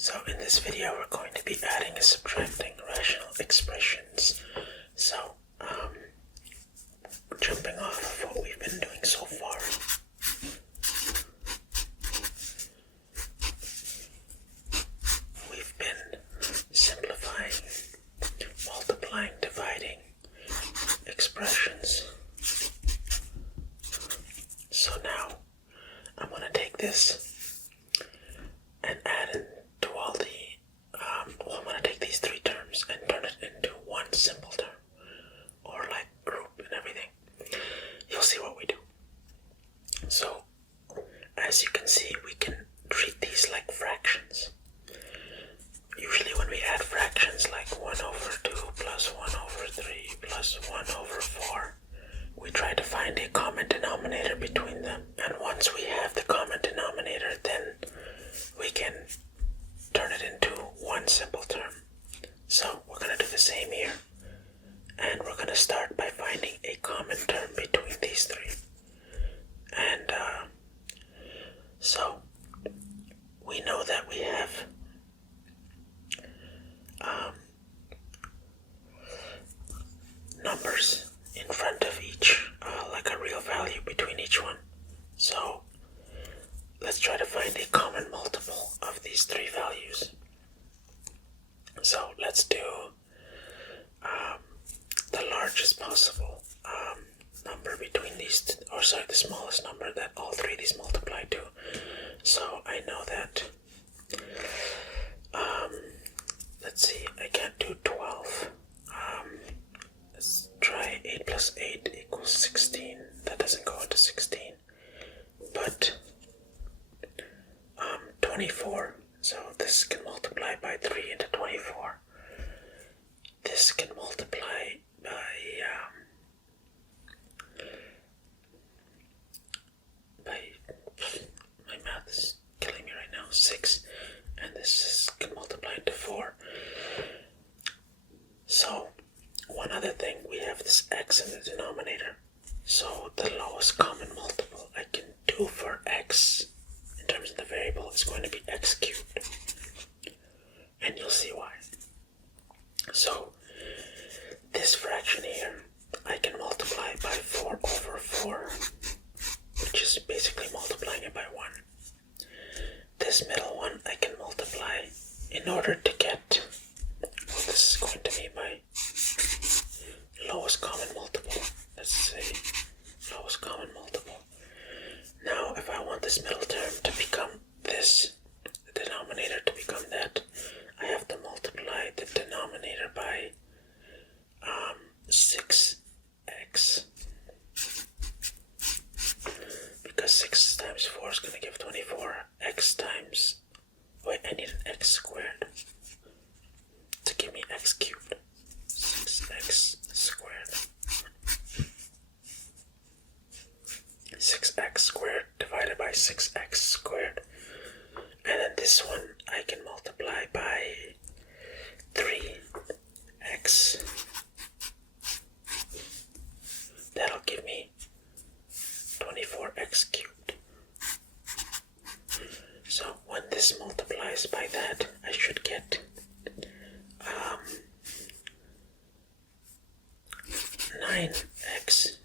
So in this video we're going to be adding and subtracting rational expressions. So jumping off of what we've been doing so far, we've been simplifying, multiplying, dividing expressions. So now I'm going to take this and add in to all the, I'm going to take these three terms and turn it into one simple term, or like group and everything. You'll see what we do. So, as you can see, we can treat these like fractions. Usually when we add fractions like 1 over 2 plus 1 over 3 plus 1 over 4, we try to find a common denominator between them. And once we have the common denominator, then we can turn it into one simple term. So we're going to do the same here. And we're going to start by finding a common term between these three. And so we know that we have numbers in front of each, like a real value between each one. So let's try to find a common multiple of these three values. So let's do the largest possible number between these, the smallest number that all three of these multiply to. So I know that, let's see, I can't do 12. Let's try 8 plus 8 equals 16. That doesn't go into 16. But 24. So this can multiply by 3 into 24. This can multiply by my math is killing me right now, 6, and this can multiply into 4. So one other thing, we have this x in the denominator. So the lowest common multiple I can do for x in terms of the variable is going to be x cubed. And you'll see why. So this fraction here, I can multiply by 4 over 4, which is basically multiplying it by 1. This middle one I can multiply in order to get, well, this is going to be my lowest common multiple. Let's say lowest common multiple. Now if I want this middle term to become this, the denominator to become that, I have to multiply the denominator by 6x. Because 6 times 4 is going to give 24. X times, wait, I need an x squared to give me x cubed. 6x squared. 6x squared divided by 6x squared. And then this one I can multiply by 3x. That'll give me 24x cubed. So when this multiplies by that, I should get 9x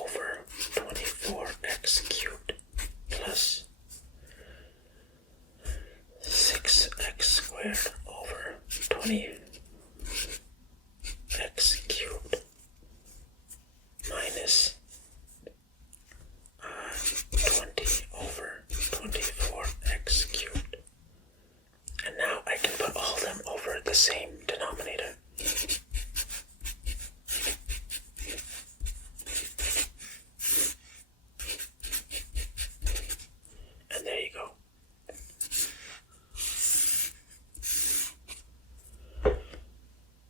over 24x cubed plus 6x squared over 20x cubed minus 20 over 24x cubed. And now I can put all of them over the same denominator. And there you go.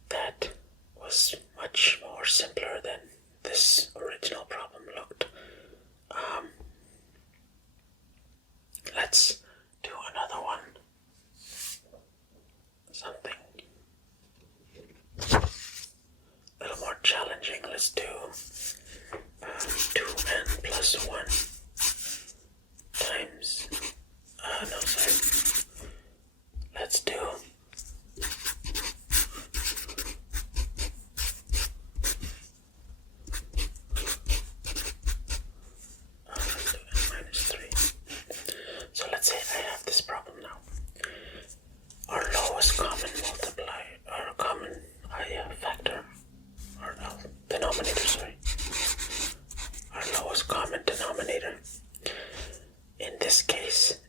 That was much more simpler than this original problem looked. Let's do another one. Something a little more challenging. Let's do 2n plus 1 times, no, sorry,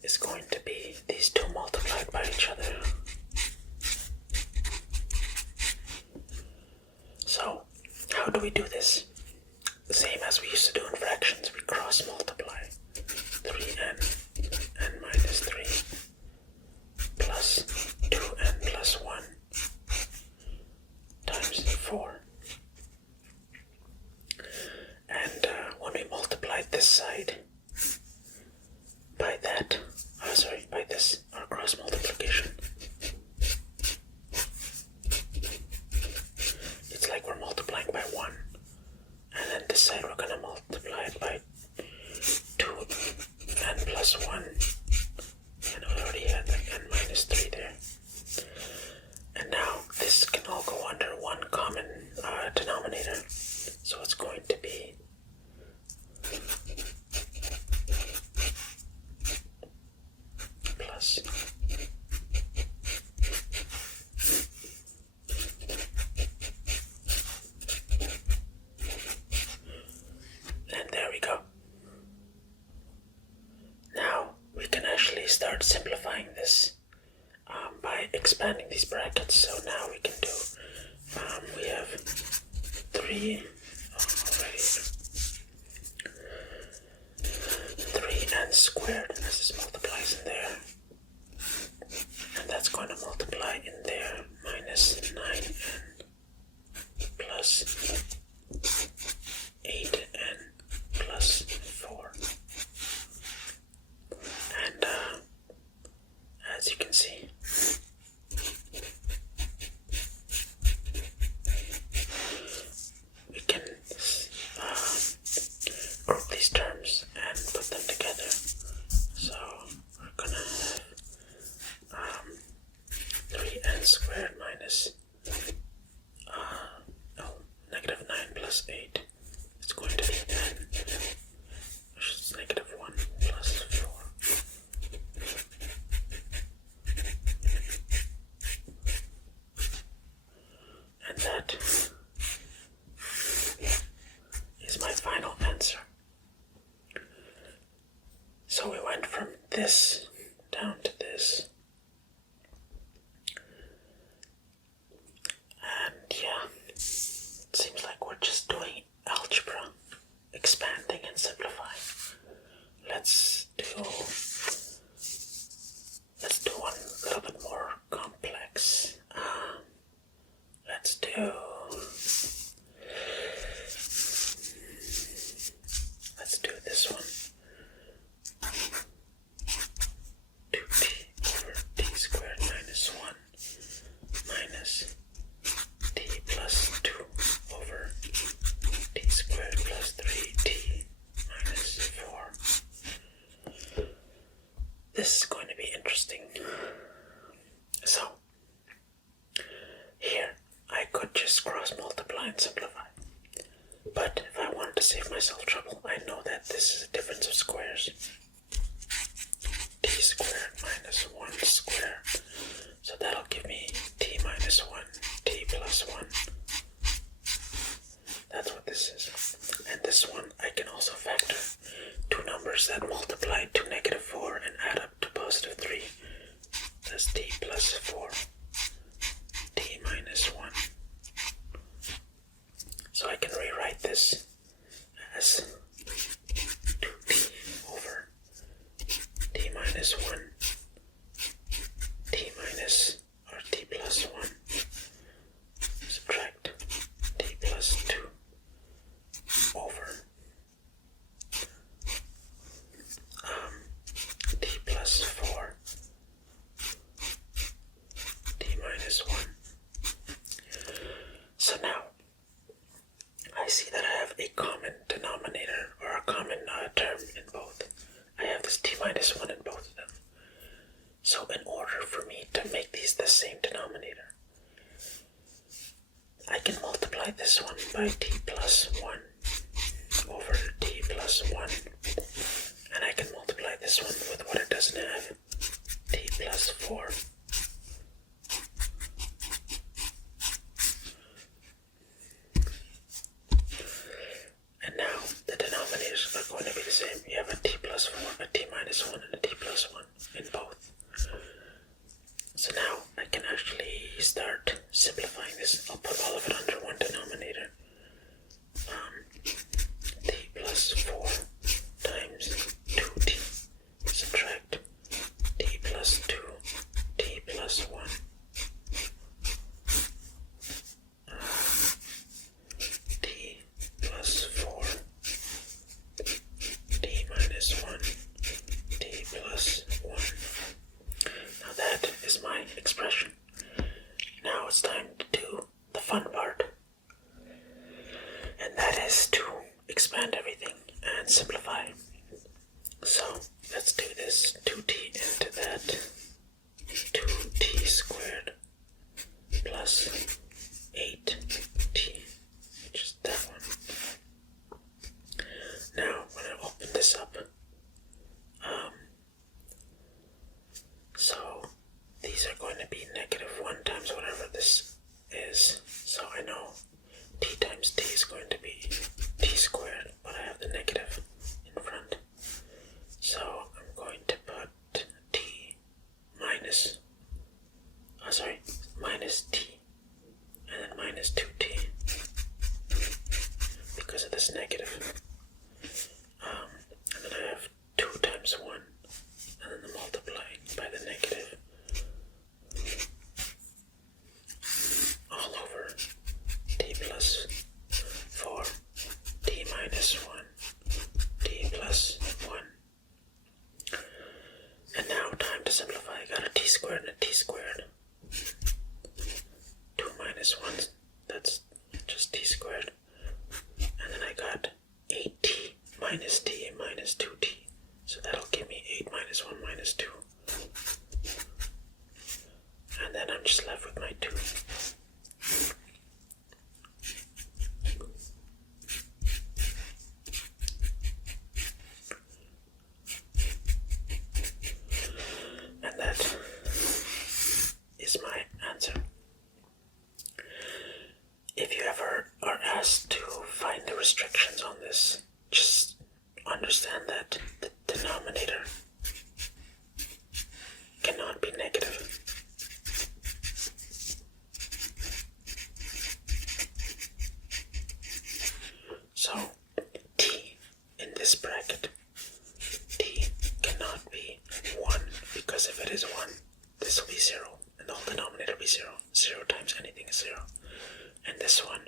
is going to be these two multiplied by each other. So, how do we do this? The same as we used to do in fractions, we cross multiply. 3n, n minus 3, plus 2n plus 1, times 4. And when we multiplied this side by that, by this, our cross multiplication, it's like we're multiplying by 1. And then this side we're going to multiply it by 2n plus 1. And we already had the n minus 3 there. And now this can all go under one common denominator. So it's going to be plus and there we go. Now we can actually start simplifying this by expanding these brackets. So now we can do, we have 3 3n squared, as this multiplies in there, and that's going to multiply in there, minus 9n plus 8n plus 4. And as you can see, we can group these terms and put them together. So we're gonna have 3n squared minus negative 9 plus 8. It's going to be n, which is negative 1 plus 4. And that is my final answer. So we went from this down to this. And yeah, it seems like we're just doing algebra, expanding and simplifying. Let's do one a little bit more complex. Let's do this one. 2t over t squared minus 1 minus t plus 2 over t squared plus 3t minus 4. This is going to be interesting. So, here, I could just cross multiply and simplify. But if I wanted to save myself trouble, I know that this is a difference of squares. T squared minus 1 squared. So that'll give me t minus 1, t plus 1. That's what this is. And this one, I can also factor two numbers that multiply to negative 4 and add up to positive 3. That's t plus 4, t minus 1. So I can rewrite this as 2t over t minus 1, t minus, or t plus 1, subtract t plus 2 over t plus 4, t minus 1. So now, I see that I have a common denominator, or a common term in both. I have this t minus 1 in both of them. So in order for me to make these the same denominator, I can multiply this one by t plus 1 over t plus 1. And I can multiply this one with what it doesn't have, t plus 4. And now the denominators are going to be the same. You have a t plus 4, a t minus 1, and a t plus 1. in both. So now I can actually start simplifying this. I'll put all of it under one denominator. T plus 4 times 2t, subtract t plus 2, t plus 1, t plus 4, t minus 1, t plus 1. Now that is my expression. Now it's time to do the fun part. And that is to expand everything and simplify. So let's do this. 2t into that. 2t squared plus 8t, which is that one. Now when I open this up, so these are going to be -1 times whatever this is. So I know t times t is going to be t squared, but I have the negative in front. So I'm going to put t minus, minus t, and then minus 2t, because of this negative. And then I have 2 times 1, and then the multiplying by the negative. All over t plus 4, t minus 1, t plus 1. And now time to simplify. I got a t squared and a t squared. 2 minus 1, that's just t squared. And then I got 8t minus t minus 2t. So that'll give me 8 minus 1 minus 2. And then I'm just left with my 2. And that is my answer. If you ever are asked to find the restrictions on this, just understand that the denominator cannot be negative. So t in this bracket, t cannot be 1, because if it is 1, this will be 0, and the whole denominator will be 0. 0 times anything is 0. And this one